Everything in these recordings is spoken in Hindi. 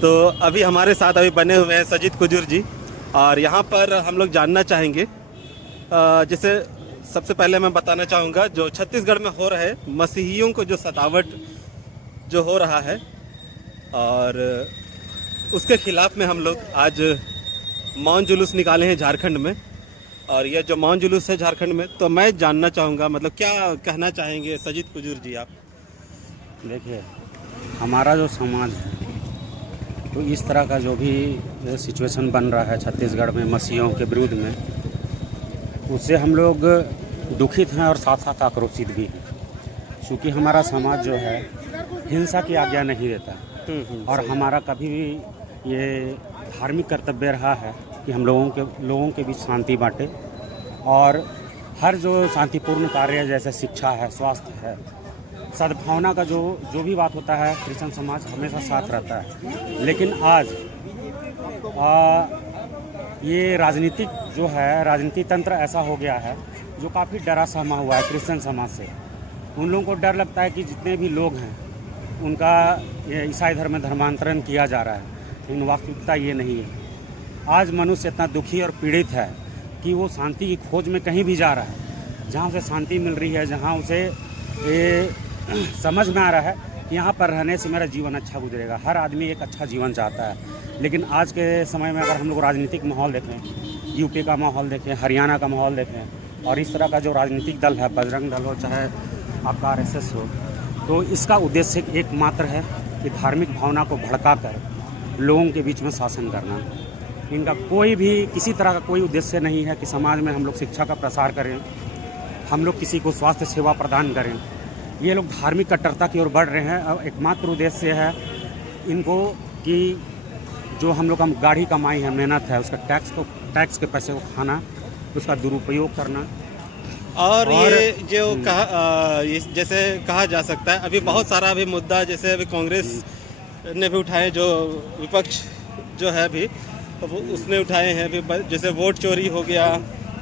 तो अभी हमारे साथ अभी बने हुए हैं सजीद कुजूर जी, और यहाँ पर हम लोग जानना चाहेंगे जैसे सबसे पहले मैं बताना चाहूँगा जो छत्तीसगढ़ में हो रहे मसीहियों को जो सतावट जो हो रहा है, और उसके खिलाफ में हम लोग आज मौन जुलूस निकाले हैं झारखंड में। और यह जो मौन जुलूस है झारखंड में, तो मैं जानना चाहूँगा मतलब क्या कहना चाहेंगे सजीद कुजूर जी आप? देखिए, हमारा जो समाज है तो इस तरह का जो भी सिचुएशन बन रहा है छत्तीसगढ़ में मसीहियों के विरुद्ध में, उससे हम लोग दुखित हैं और साथ साथ आक्रोशित भी हैं, क्योंकि हमारा समाज जो है हिंसा की आज्ञा नहीं देता। और हमारा कभी भी ये धार्मिक कर्तव्य रहा है कि हम लोगों के बीच शांति बांटे, और हर जो शांतिपूर्ण कार्य जैसे शिक्षा है, स्वास्थ्य है, सद्भावना का जो भी बात होता है, क्रिश्चियन समाज हमेशा साथ रहता है। लेकिन आज ये राजनीतिक जो है, राजनीतिक तंत्र ऐसा हो गया है जो काफ़ी डरा सहमा हुआ है क्रिश्चियन समाज से। उन लोगों को डर लगता है कि जितने भी लोग हैं उनका ईसाई धर्म में धर्मांतरण किया जा रहा है, लेकिन वास्तविकता ये नहीं है। आज मनुष्य इतना दुखी और पीड़ित है कि वो शांति की खोज में कहीं भी जा रहा है, जहाँ उसे शांति मिल रही है, जहाँ उसे ये समझ में आ रहा है कि यहाँ पर रहने से मेरा जीवन अच्छा गुजरेगा। हर आदमी एक अच्छा जीवन चाहता है, लेकिन आज के समय में अगर हम लोग राजनीतिक माहौल देखें, यूपी का माहौल देखें, हरियाणा का माहौल देखें, और इस तरह का जो राजनीतिक दल है, बजरंग दल हो चाहे आपका RSS हो, तो इसका उद्देश्य एकमात्र है कि धार्मिक भावना को भड़काकर लोगों के बीच में शासन करना। इनका कोई भी किसी तरह का कोई उद्देश्य नहीं है कि समाज में हम लोग शिक्षा का प्रसार करें, हम लोग किसी को स्वास्थ्य सेवा प्रदान करें। ये लोग धार्मिक कट्टरता की ओर बढ़ रहे हैं, और एकमात्र उद्देश्य है इनको कि जो हम लोग का गाढ़ी कमाई है, मेहनत है, उसका टैक्स के पैसे को खाना, उसका दुरुपयोग करना। और ये जो जैसे कहा जा सकता है, अभी बहुत सारा अभी मुद्दा जैसे अभी कांग्रेस ने भी उठाए, जो विपक्ष जो है अभी तो वो उसने उठाए हैं अभी, जैसे वोट चोरी हो गया,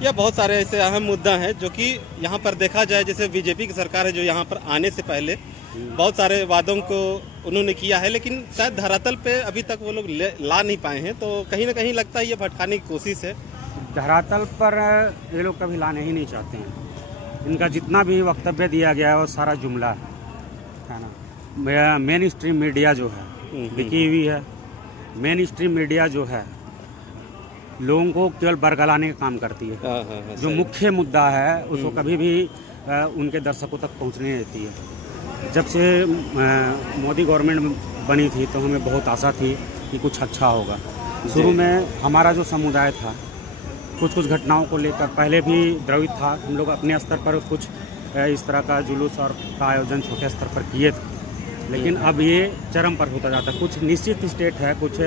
या बहुत सारे ऐसे अहम मुद्दा हैं जो कि यहाँ पर देखा जाए, जैसे बीजेपी की सरकार है जो यहाँ पर आने से पहले बहुत सारे वादों को उन्होंने किया है, लेकिन शायद धरातल पे अभी तक वो लोग ला नहीं पाए हैं। तो कहीं ना कहीं लगता है ये भटकाने की कोशिश है। धरातल पर ये लोग कभी लाने ही नहीं चाहते हैं। इनका जितना भी वक्तव्य दिया गया है वो सारा जुमला है ना। मेन स्ट्रीम मीडिया जो है बिकी हुई है। मेन स्ट्रीम मीडिया जो है लोगों को केवल बरगलाने का काम करती है। जो मुख्य मुद्दा है उसको कभी भी उनके दर्शकों तक पहुंचने नहीं देती है। जब से मोदी गवर्नमेंट बनी थी तो हमें बहुत आशा थी कि कुछ अच्छा होगा। शुरू में हमारा जो समुदाय था कुछ घटनाओं को लेकर पहले भी द्रवित था। हम लोग अपने स्तर पर कुछ इस तरह का जुलूस और का आयोजन छोटे स्तर पर किए थे, लेकिन अब ये चरम पर होता जाता है। कुछ निश्चित स्टेट है, कुछ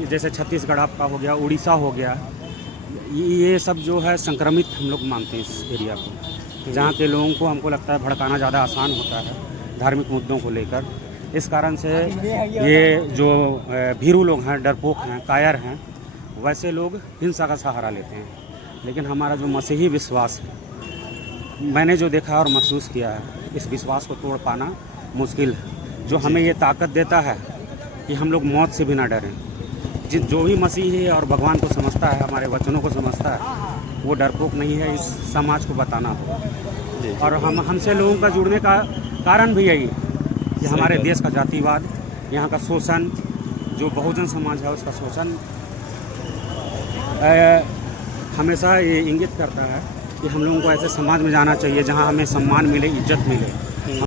जैसे छत्तीसगढ़ आपका हो गया, उड़ीसा हो गया, ये सब जो है संक्रमित हम लोग मानते हैं इस एरिया को, जहाँ के लोगों को हमको लगता है भड़काना ज़्यादा आसान होता है धार्मिक मुद्दों को लेकर। इस कारण से ये जो भीरू लोग हैं, डरपोक हैं, कायर हैं, वैसे लोग हिंसा का सहारा लेते हैं। लेकिन हमारा जो मसीही विश्वास है, मैंने जो देखा और महसूस किया है, इस विश्वास को तोड़ पाना मुश्किल है, जो हमें ये ताकत देता है कि हम लोग मौत से भी ना डरें। जो भी मसीही और भगवान को समझता है, हमारे वचनों को समझता है, वो डरपोक नहीं है। इस समाज को बताना होगा। और हमसे लोगों का जुड़ने का कारण भी यही है कि हमारे देश का जातिवाद, यहाँ का शोषण, जो बहुजन समाज है उसका शोषण हमेशा ये इंगित करता है कि हम लोगों को ऐसे समाज में जाना चाहिए जहाँ हमें सम्मान मिले, इज्जत मिले।